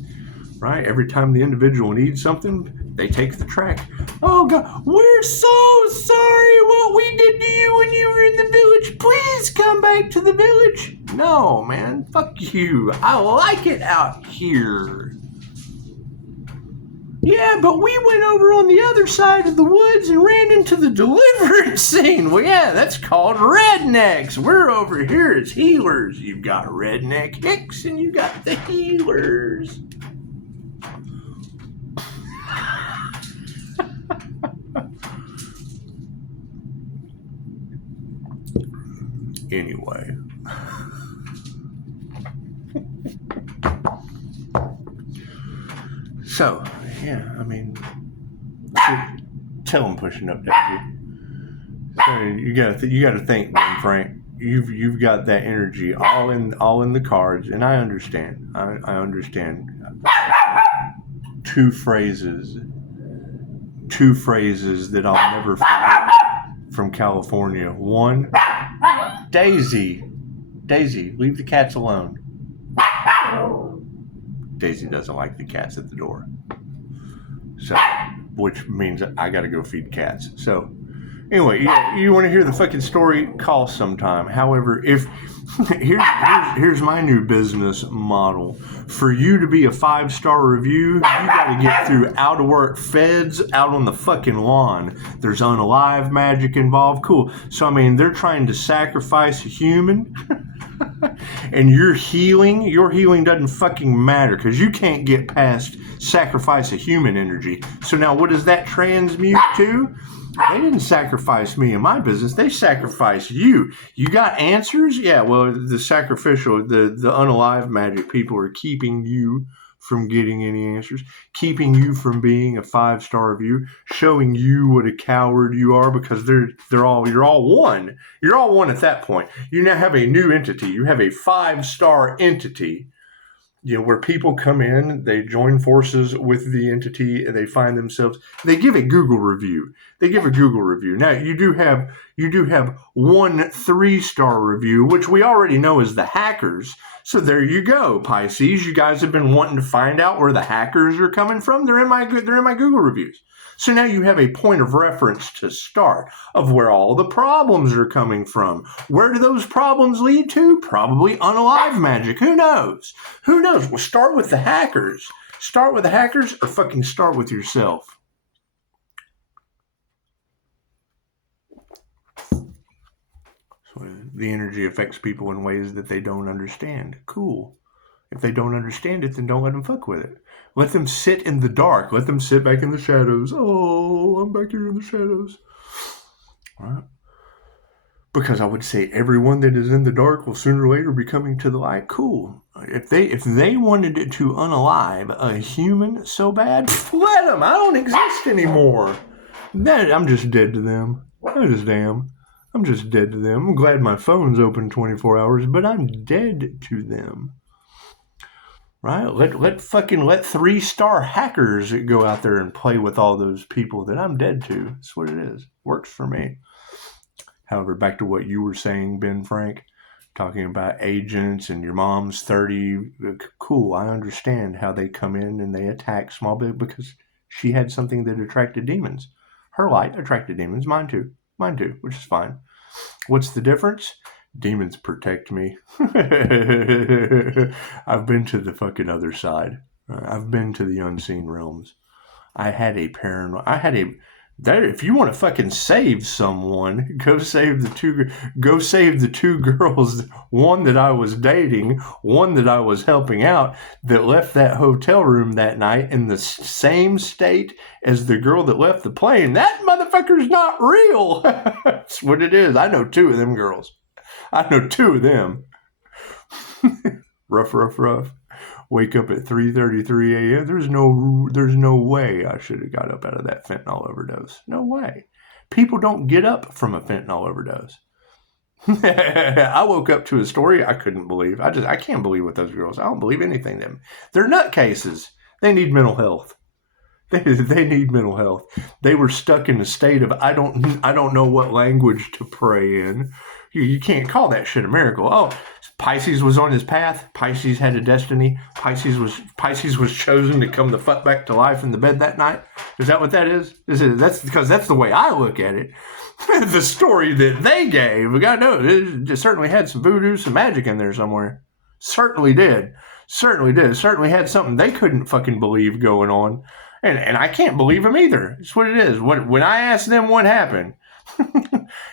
Right? Every time the individual needs something, they take the track. Oh God, we're so sorry what we did to you when you were in the village. Please come back to the village. No, man, fuck you. I like it out here. Yeah, but we went over on the other side of the woods and ran into the deliverance scene. Well, yeah, that's called rednecks. We're over here as healers. You've got redneck hicks and you got the healers. Anyway. So, yeah, I mean, tell them pushing up, Daisy. So you gotta think, Ben Frank. You've got that energy all in the cards, and I understand. I understand. Two phrases that I'll never forget from California. One, Daisy, leave the cats alone. Daisy doesn't like the cats at the door, so which means I got to go feed cats. So anyway, you want to hear the fucking story? Call sometime. However, if here's my new business model. For you to be a 5-star review, you got to get through out of work feds out on the fucking lawn. There's unalive magic involved. Cool. So I mean, they're trying to sacrifice a human. And your healing doesn't fucking matter because you can't get past sacrifice of human energy. So now what does that transmute to? They didn't sacrifice me in my business. They sacrificed you. You got answers? Yeah, well, the sacrificial, the unalive magic people are keeping you from getting any answers, keeping you from being a 5-star review, showing you what a coward you are because you're all one. You're all one at that point. You now have a new entity. You have a 5-star entity, where people come in, they join forces with the entity, and they find themselves, they give a Google review. Now you do have one 3-star review, which we already know is the hackers. So there you go, Pisces. You guys have been wanting to find out where the hackers are coming from. They're in my Google reviews. So now you have a point of reference to start of where all the problems are coming from. Where do those problems lead to? Probably unalive magic. Who knows? Well, start with the hackers. Start with the hackers or fucking start with yourself. The energy affects people in ways that they don't understand. Cool. If they don't understand it, then don't let them fuck with it. Let them sit in the dark. Let them sit back in the shadows. Oh, I'm back here in the shadows. All right. Because I would say everyone that is in the dark will sooner or later be coming to the light. Cool. If they wanted it to unalive a human so bad, let them. I don't exist anymore. I'm just dead to them. I'm just dead to them. I'm glad my phone's open 24 hours, but I'm dead to them. Right? Let 3-star hackers go out there and play with all those people that I'm dead to. That's what it is. Works for me. However, back to what you were saying, Ben Frank, talking about agents and your mom's 30. Cool. I understand how they come in and they attack small business because she had something that attracted demons. Her light attracted demons. Mine too, which is fine. What's the difference? Demons protect me. I've been to the fucking other side. I've been to the unseen realms. If you want to fucking save someone, go save the two girls, one that I was dating, one that I was helping out, that left that hotel room that night in the same state as the girl that left the plane. That motherfucker's not real. That's what it is. I know 2 of them girls. I know 2 of them. Rough. Wake up at 3:33 a.m. There's no way I should have got up out of that fentanyl overdose. No way. People don't get up from a fentanyl overdose. I woke up to a story I couldn't believe. I can't believe what those girls. I don't believe anything them. They're nutcases. They need mental health. They need mental health. They were stuck in a state of I don't know what language to pray in. You can't call that shit a miracle. Oh, Pisces was on his path. Pisces had a destiny. Pisces was chosen to come the fuck back to life in the bed that night. Is that what that is? That's because that's the way I look at it. The story that they gave, God knows, it certainly had some voodoo, some magic in there somewhere. Certainly did. Certainly had something they couldn't fucking believe going on. And I can't believe them either. It's what it is. When I asked them what happened,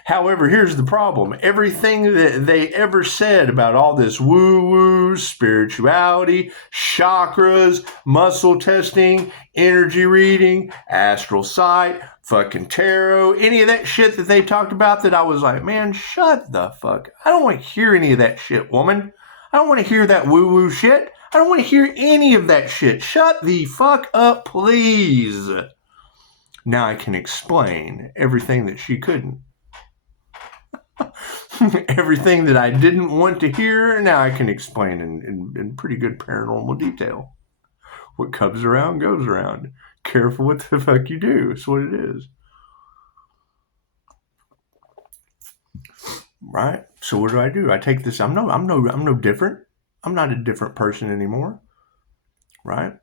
However, here's the problem. Everything that they ever said about all this woo-woo, spirituality, chakras, muscle testing, energy reading, astral sight, fucking tarot, any of that shit that they talked about that I was like, man, shut the fuck. I don't want to hear any of that shit, woman. I don't want to hear that woo-woo shit. I don't want to hear any of that shit. Shut the fuck up, please. Now I can explain everything that she couldn't. Everything that I didn't want to hear, now I can explain in pretty good paranormal detail. What comes around goes around. Careful what the fuck you do. That's what it is. Right? So what do? I take this. I'm no different. I'm not a different person anymore. Right?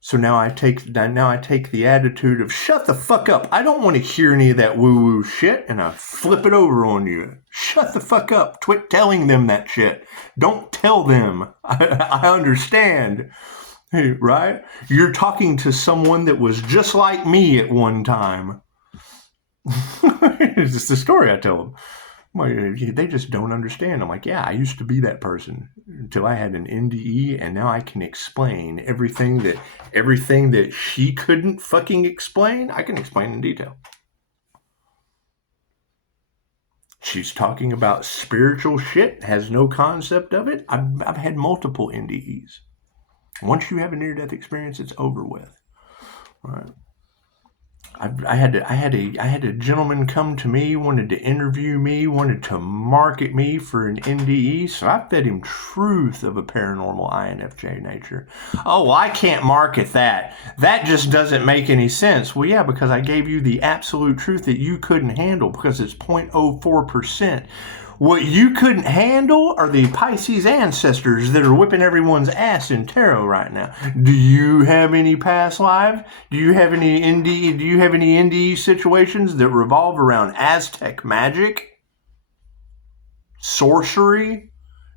So now I take the attitude of shut the fuck up. I don't want to hear any of that woo-woo shit, and I flip it over on you. Shut the fuck up. Quit telling them that shit. Don't tell them. I understand. Right? You're talking to someone that was just like me at one time. It's just the story I tell them. Well, they just don't understand. I'm like, yeah, I used to be that person until I had an NDE, and now I can explain everything that she couldn't fucking explain. I can explain in detail. She's talking about spiritual shit, has no concept of it. I've had multiple NDEs. Once you have a near-death experience, it's over with. Right? I had a gentleman come to me, wanted to interview me, wanted to market me for an NDE, so I fed him truth of a paranormal INFJ nature. Oh, well, I can't market that. That just doesn't make any sense. Well, yeah, because I gave you the absolute truth that you couldn't handle because it's 0.04%. What you couldn't handle are the Pisces ancestors that are whipping everyone's ass in tarot right now. Do you have any past lives? Do you have any NDE situations that revolve around Aztec magic? Sorcery?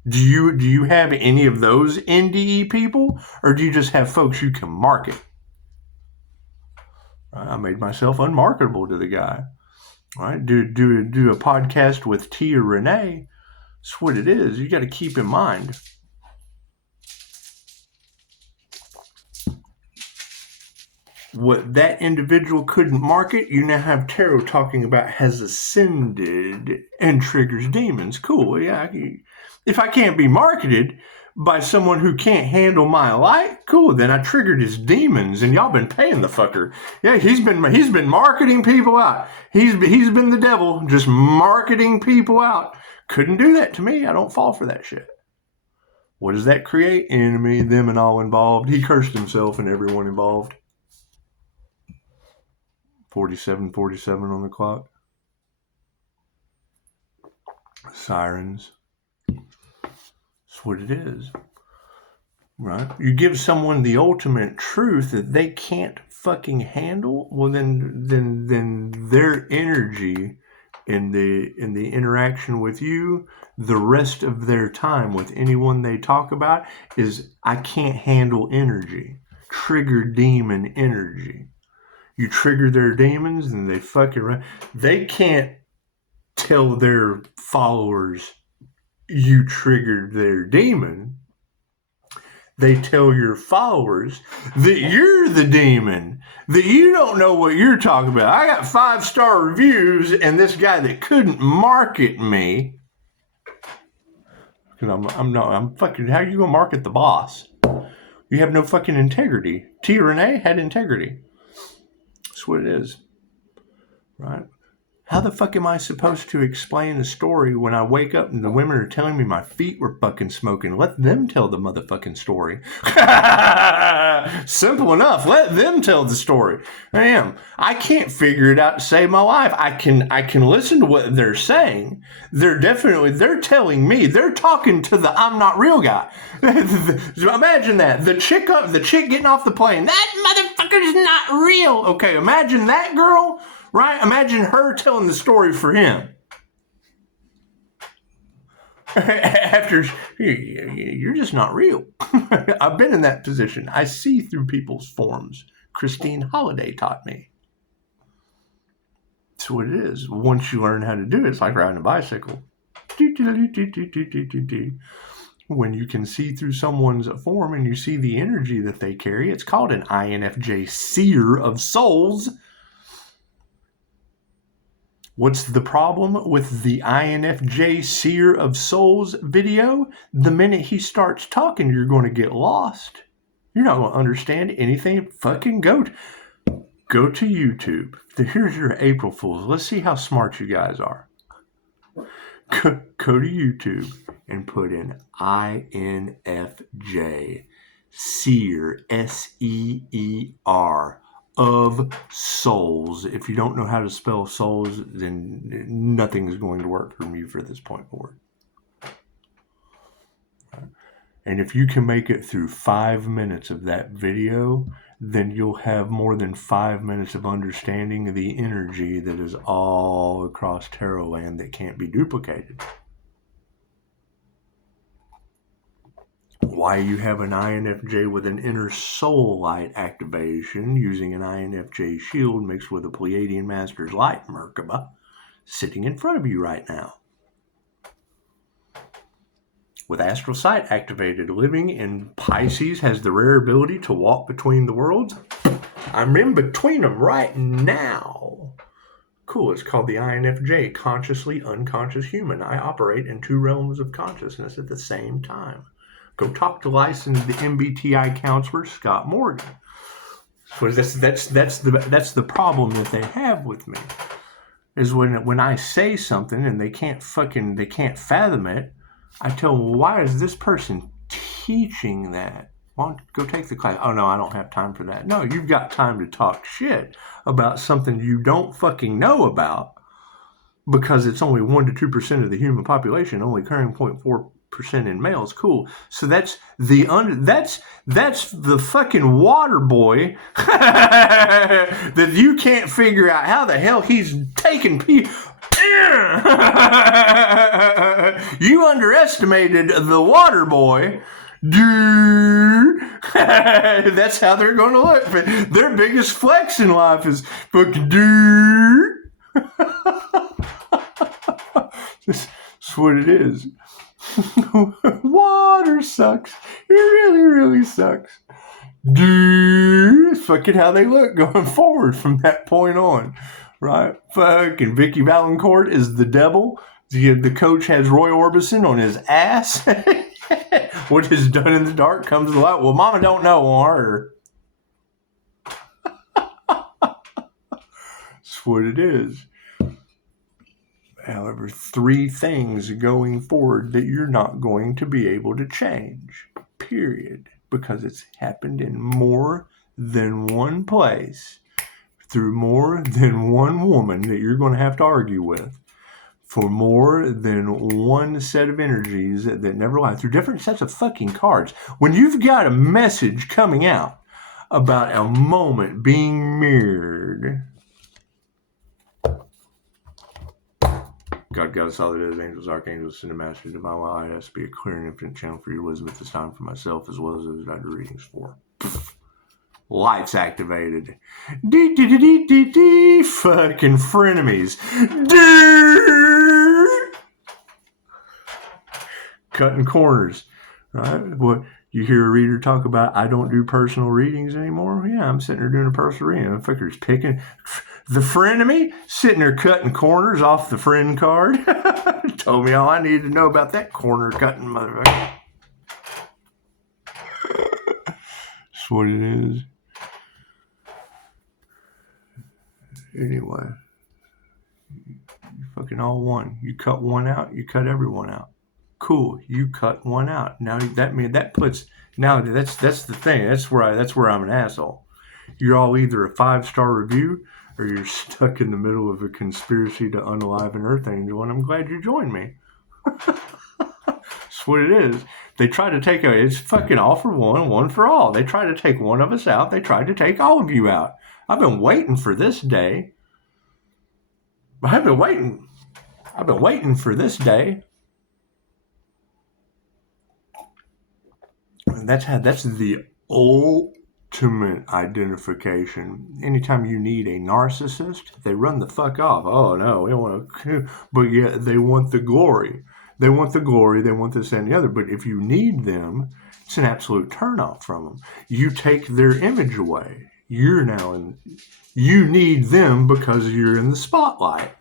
Do you have any of those NDE people? Or do you just have folks you can market? I made myself unmarketable to the guy. All right, do a podcast with Tia Renee. That's what it is. You got to keep in mind. What that individual couldn't market, you now have tarot talking about has ascended and triggers demons. Cool, yeah. If I can't be marketed by someone who can't handle my light, cool, then I triggered his demons, and y'all been paying the fucker. Yeah, he's been marketing people out. He's been the devil, just marketing people out. Couldn't do that to me. I don't fall for that shit. What does that create? Enemy, them and all involved. He cursed himself and everyone involved. 47 on the clock. Sirens. That's what it is. Right? You give someone the ultimate truth that they can't fucking handle, well then their energy in the interaction with you, the rest of their time with anyone they talk about is I can't handle energy. Trigger demon energy. You trigger their demons and they fuck around. They can't tell their followers you triggered their demon. They tell your followers that you're the demon, that you don't know what you're talking about. I got 5-star reviews, and this guy that couldn't market me, because I'm fucking, how are you gonna market the boss? You have no fucking integrity. Tia Renee had integrity. That's what it is, right? How the fuck am I supposed to explain a story when I wake up and the women are telling me my feet were fucking smoking? Let them tell the motherfucking story. Simple enough. Let them tell the story. I can't figure it out to save my life. I can listen to what they're saying. They're telling me. They're talking to the I'm not real guy. Imagine that. The chick getting off the plane. That motherfucker's not real. Okay, imagine that girl. Right? Imagine her telling the story for him. After, you're just not real. I've been in that position. I see through people's forms. Christine Holliday taught me. That's what it is. Once you learn how to do it, it's like riding a bicycle. When you can see through someone's form and you see the energy that they carry, it's called an INFJ seer of souls. What's the problem with the INFJ seer of souls video? The minute he starts talking, you're going to get lost. You're not going to understand anything. Fucking go to YouTube. Here's your April Fools. Let's see how smart you guys are. Go to YouTube and put in INFJ seer, SEER, of souls. If you don't know how to spell souls, then nothing is going to work from you for this point forward. And if you can make it through 5 minutes of that video, then you'll have more than 5 minutes of understanding the energy that is all across tarot land that can't be duplicated. Why you have an INFJ with an inner soul light activation using an INFJ shield mixed with a Pleiadian Master's light Merkaba sitting in front of you right now. With astral sight activated, living in Pisces has the rare ability to walk between the worlds. I'm in between them right now. Cool, it's called the INFJ, consciously unconscious human. I operate in 2 realms of consciousness at the same time. Go talk to licensed MBTI counselor Scott Morgan. So that's the problem that they have with me. Is when I say something and they can't fathom it, I tell them, well, why is this person teaching that? Why don't you go take the class? Oh, no, I don't have time for that. No, you've got time to talk shit about something you don't fucking know about because it's only 1 to 2% of the human population, only occurring 0.4% in males. Cool. So that's the fucking water boy that you can't figure out how the hell he's taking people. You underestimated the water boy. That's how they're going to look. Their biggest flex in life is fucking That's what it is. Water sucks. It really, really sucks. Fucking how they look going forward from that point on. Right? Fucking Vicky Valancourt is the devil. The coach has Roy Orbison on his ass. What is done in the dark comes to light. Well, mama don't know on her. That's what it is. However, 3 things going forward that you're not going to be able to change. Period. Because it's happened in more than one place. Through more than one woman that you're going to have to argue with. For more than one set of energies that never lie. Through different sets of fucking cards. When you've got a message coming out about a moment being mirrored. God, us all that is, angels, archangels, send a master, divine light. It has to be a clear and infinite channel for your wisdom at this time for myself as well as those that I do readings for. Lights activated. Fucking frenemies. Cutting corners. Right? What you hear a reader talk about, I don't do personal readings anymore. Yeah, I'm sitting there doing a personal reading. The fucker's picking the frenemy, sitting there cutting corners off the friend card. Told me all I needed to know about that corner cutting motherfucker. That's what it is. Anyway, you fucking all one. You cut one out, you cut everyone out. Cool, you cut one out. Now that's the thing. That's where I'm an asshole. You're all either a 5-star review or you're stuck in the middle of a conspiracy to unalive an Earth Angel, and I'm glad you joined me. That's what it is. They try to take it's fucking all for one for all. They try to take one of us out. They tried to take all of you out. I've been waiting for this day. I've been waiting for this day. And that's the ultimate identification. Anytime you need a narcissist, they run the fuck off. Oh no, we don't want to. But yet they want the glory. They want the glory. They want this and the other. But if you need them, it's an absolute turnoff from them. You take their image away. You're now in. You need them because you're in the spotlight.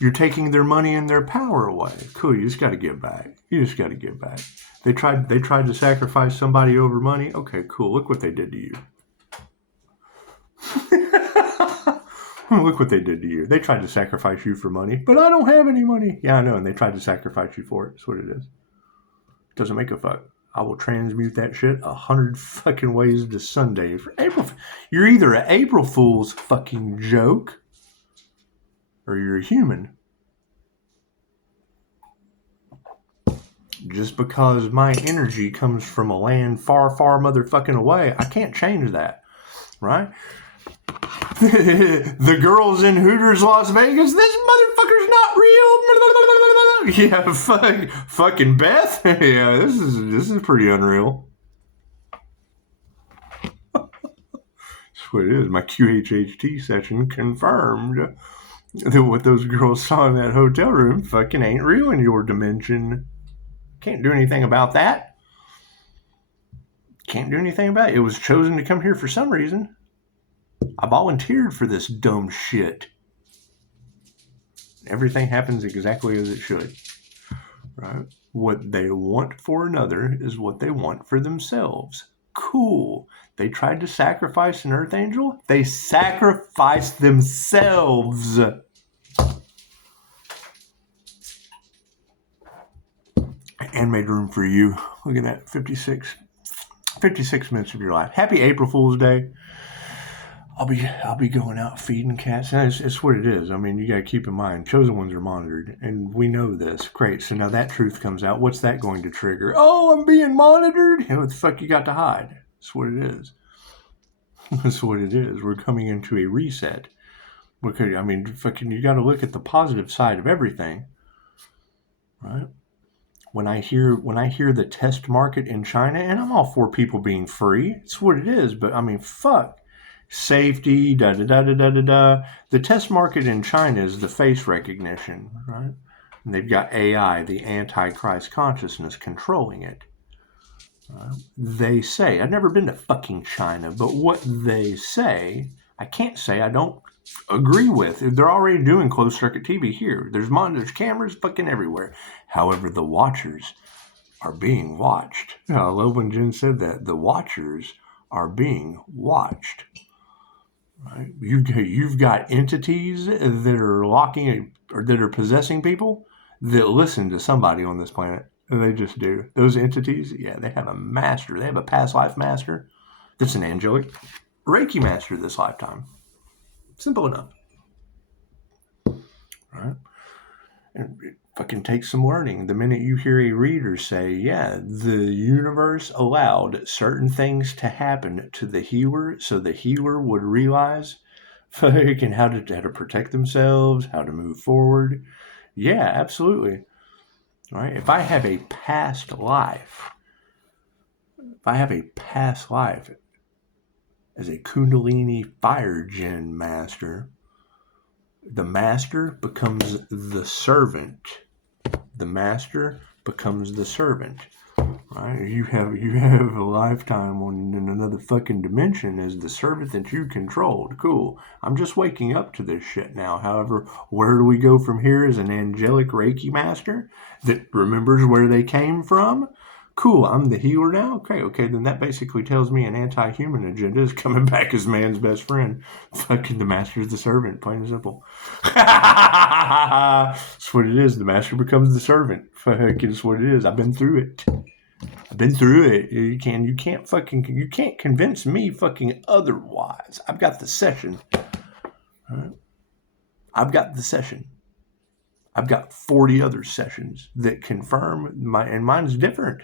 You're taking their money and their power away. Cool. You just got to give back. You just got to give back. They tried to sacrifice somebody over money. Okay, cool. Look what they did to you. Look what they did to you. They tried to sacrifice you for money, but I don't have any money. Yeah, I know. And they tried to sacrifice you for it. That's what it is. Doesn't make a fuck. I will transmute that shit 100 fucking ways to Sunday. For April, you're either an April Fool's fucking joke or you're a human. Just because my energy comes from a land far, far motherfucking away, I can't change that, right? The girls in Hooters, Las Vegas, this motherfucker's not real. Yeah, fucking Beth. Yeah, this is pretty unreal. That's what it is. My QHHT session confirmed that what those girls saw in that hotel room fucking ain't real in your dimension. Can't do anything about that. Can't do anything about it. It was chosen to come here for some reason. I volunteered for this dumb shit. Everything happens exactly as it should. Right? What they want for another is what they want for themselves. Cool. They tried to sacrifice an Earth Angel. They sacrificed themselves. And made room for you. Look at that, 56 minutes of your life. Happy April Fool's Day. I'll be going out feeding cats. And it's what it is. I mean, you got to keep in mind, chosen ones are monitored, and we know this. Great. So now that truth comes out. What's that going to trigger? Oh, I'm being monitored. And what the fuck you got to hide? That's what it is. That's what it is. We're coming into a reset. Because I mean, fucking, you got to look at the positive side of everything, right? When I hear the test market in China, and I'm all for people being free, it's what it is. But I mean, fuck. Safety, da-da-da-da-da-da-da. The test market in China is the face recognition, right? And they've got AI, the Antichrist consciousness, controlling it. They say, I've never been to fucking China, but what they say, I can't say I don't agree with. They're already doing closed circuit TV here. There's monitors, cameras fucking everywhere. However, the watchers are being watched. I love when Jen said that. The watchers are being watched. Right? You've got entities that are locking or that are possessing people that listen to somebody on this planet. They just do. Those entities, yeah, they have a master. They have a past life master that's an angelic Reiki master this lifetime. Simple enough. Right? And it fucking takes some learning. The minute you hear a reader say, yeah, the universe allowed certain things to happen to the healer so the healer would realize fucking how to protect themselves, how to move forward. Yeah, absolutely. Right? If I have a past life as a Kundalini fire gen master, the master becomes the servant. The master becomes the servant. Right? You have a lifetime in another fucking dimension as the servant that you controlled. Cool. I'm just waking up to this shit now. However, where do we go from here as an angelic Reiki master that remembers where they came from? Cool, I'm the healer now? Okay, then that basically tells me an anti-human agenda is coming back as man's best friend. Fucking the master's the servant, plain and simple. That's what it is. The master becomes the servant. Fucking that's what it is. I've been through it. You can't convince me fucking otherwise. I've got the session. Right? I've got 40 other sessions that confirm and mine's different.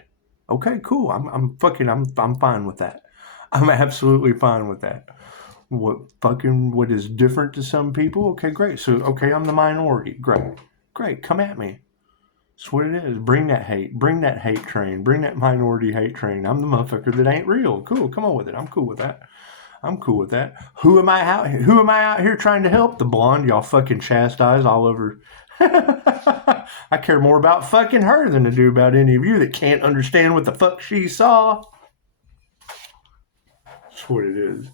Okay, cool. I'm fine with that. I'm absolutely fine with that. What is different to some people? Okay, great. So, okay, I'm the minority. Great. Come at me. That's what it is. Bring that hate. Bring that hate train. Bring that minority hate train. I'm the motherfucker that ain't real. Cool. Come on with it. I'm cool with that. I'm cool with that. Who am I out here trying to help? The blonde y'all fucking chastise all over. I care more about fucking her than I do about any of you that can't understand what the fuck she saw. That's what it is.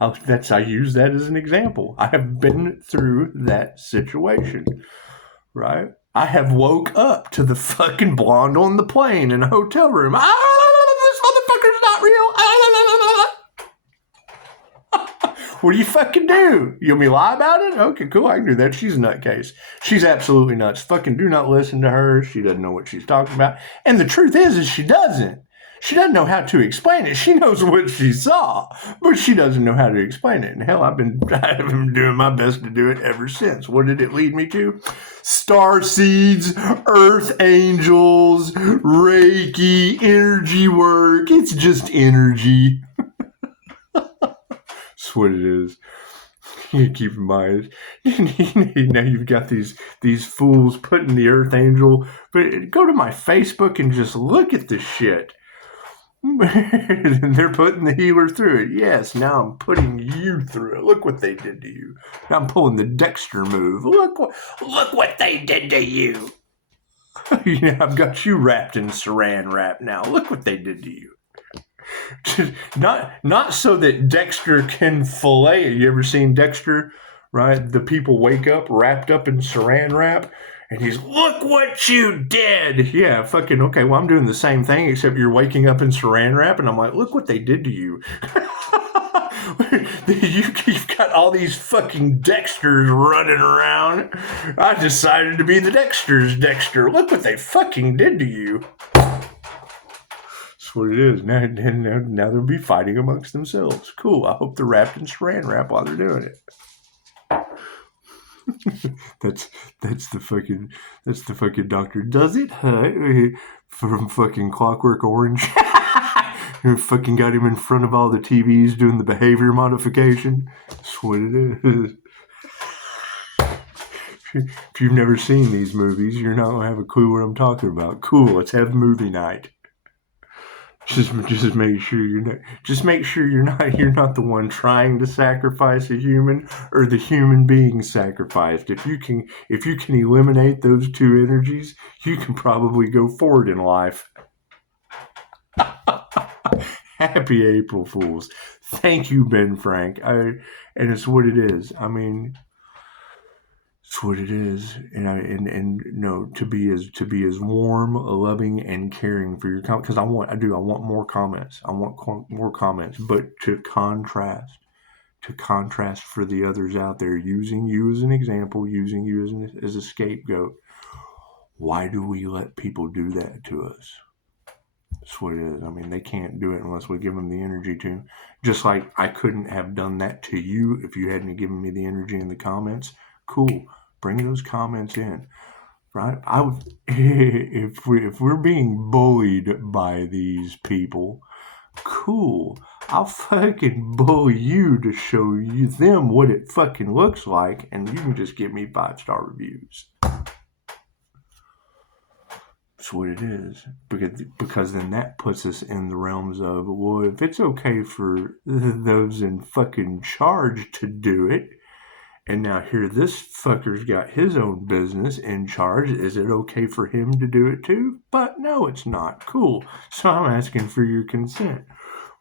I use that as an example. I have been through that situation, right? I have woke up to the fucking blonde on the plane in a hotel room. This motherfucker's not real. What do you fucking do? You want me to lie about it? Okay, cool. I can do that. She's a nutcase. She's absolutely nuts. Fucking do not listen to her. She doesn't know what she's talking about. And the truth is she doesn't. She doesn't know how to explain it. She knows what she saw, but she doesn't know how to explain it. And hell, I've been doing my best to do it ever since. What did it lead me to? Star seeds, earth angels, Reiki, energy work. It's just energy. That's what it is. You keep in mind. Now you've got these fools putting the earth angel. But go to my Facebook and just look at the shit. They're putting the healer through it. Yes, now I'm putting you through it. Look what they did to you. Now I'm pulling the Dexter move. Look what they did to you. I've got you wrapped in saran wrap now. Look what they did to you. Not so that Dexter can fillet it. You ever seen Dexter? Right? The people wake up wrapped up in saran wrap. And he's, look what you did. Yeah, fucking, okay, well, I'm doing the same thing, except you're waking up in saran wrap. And I'm like, look what they did to you. You've got all these fucking Dexters running around. I decided to be the Dexter's Dexter. Look what they fucking did to you. That's what it is. Now they'll be fighting amongst themselves. Cool. I hope they're wrapped in saran wrap while they're doing it. that's the fucking doctor. Does it hurt? From fucking Clockwork Orange. Who fucking got him in front of all the TVs doing the behavior modification. That's what it is. If you've never seen these movies, you're not gonna have a clue what I'm talking about. Cool, let's have movie night. Just make sure you're not the one trying to sacrifice a human or the human being sacrificed. If you can eliminate those two energies, you can probably go forward in life. Happy April Fools. Thank you, Ben Frank. And it's what it is. I mean, it's what it is, and no, to be as warm, loving, and caring for your comments, because I want more comments. I want more comments, but to contrast for the others out there, using you as an example, using you as a scapegoat. Why do we let people do that to us? That's what it is. I mean, they can't do it unless we give them the energy to. Just like I couldn't have done that to you if you hadn't given me the energy in the comments. Cool. Bring those comments in, right? If we're being bullied by these people, cool. I'll fucking bully you to show you them what it fucking looks like, and you can just give me 5-star reviews. That's what it is, because then that puts us in the realms of, well, if it's okay for those in fucking charge to do it. And now here this fucker's got his own business in charge. Is it okay for him to do it too? But no, it's not. Cool. So I'm asking for your consent.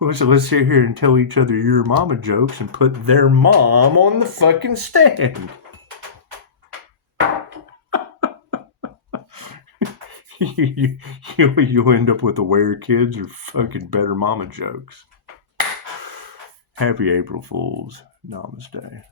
Well, so let's sit here and tell each other your mama jokes and put their mom on the fucking stand. You'll end up with aware kids or fucking better mama jokes. Happy April Fools. Namaste.